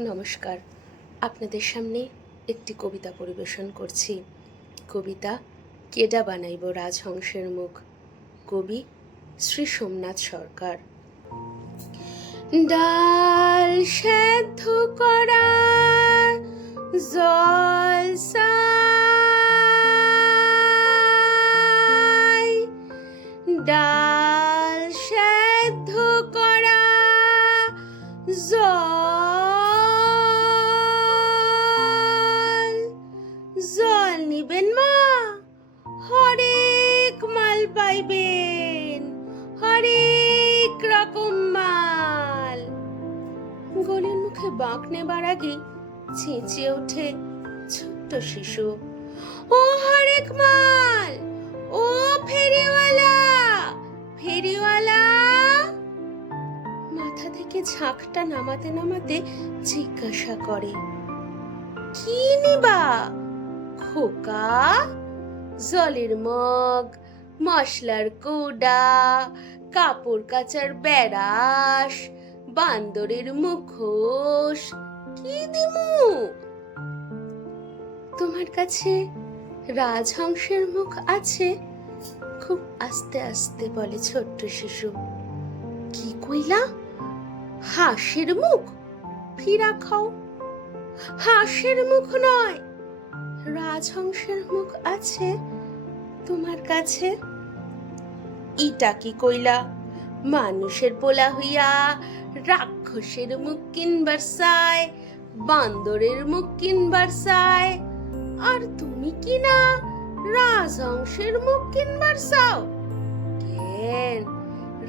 নমস্কার। আপনাদের সামনে একটি কবিতা পরিবেশন করছি। কবিতা কেডা বানাইব রাজহংসের মুখ। কবি শ্রী সোমনাথ সরকার। ডাল সেদ্ধ করা জল সাই, ডাল সেদ্ধ করা জল নিবেন মা, হরেক মাল পাইবেন, হরেক রকম মাল। গলির মুখে বাঁক নেবার আগেই চেঁচিয়ে ওঠে ছোট্ট শিশু, ও হরেক মাল, ও ফেরিওয়ালা, ফেরিওয়ালা। মাথা থেকে ঝাঁকটা নামাতে নামাতে জিজ্ঞাসা করে, কি নিবা খোকা? জলের মগ, মশলার কৌডা, কাপড় কাচার ব্যারাস, বান্দরের মুখোশ, কি দিমু? তোমার কাছে রাজহংসের মুখ আছে? খুব আস্তে আস্তে বলে ছোট্ট শিশু। কি কইলা? হাঁসের মুখ? ফিরা খাও। হাঁসের মুখ নয়, রাজহংসের মুখ আছে তোমার কাছে। ইটা কি কইলা? মানুষের পোলা হইয়া রাক্ষসের মুখ কিনবার চায়, বান্দরের মুখ কিনবার চায়, আর তুমি কি না রাজহংসের মুখ কিনবার চাও? কেন,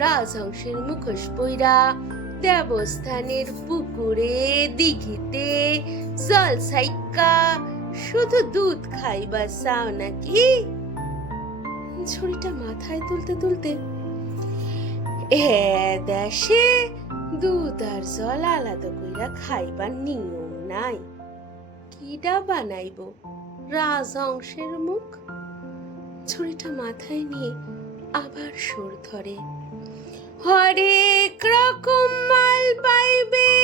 রাজহংসের মুখোশ পইরা দেবস্থানের পুকুরে দিঘিতে জল ছাইক্কা শুধু দুধ খাইবার চাও নাকি? ছুরিটা মাথায় তুলতে তুলতে, দেশে দুধ আর জল আলাদা কইরা খাইবার নিয়ম নাই। কিডা বানাইব রাজহংসের মুখ? ছুরিটা মাথায় নিয়ে আবার সুর ধরে, হরেক রকম মাল পাইবেন,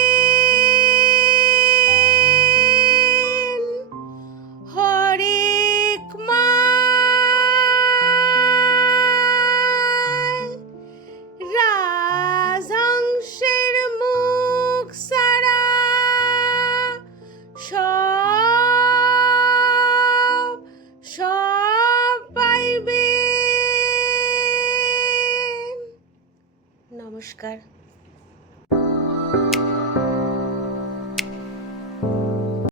হরেক মাল। রাজহংসের মুখ সারা সব সব পাইবেন। নমস্কার।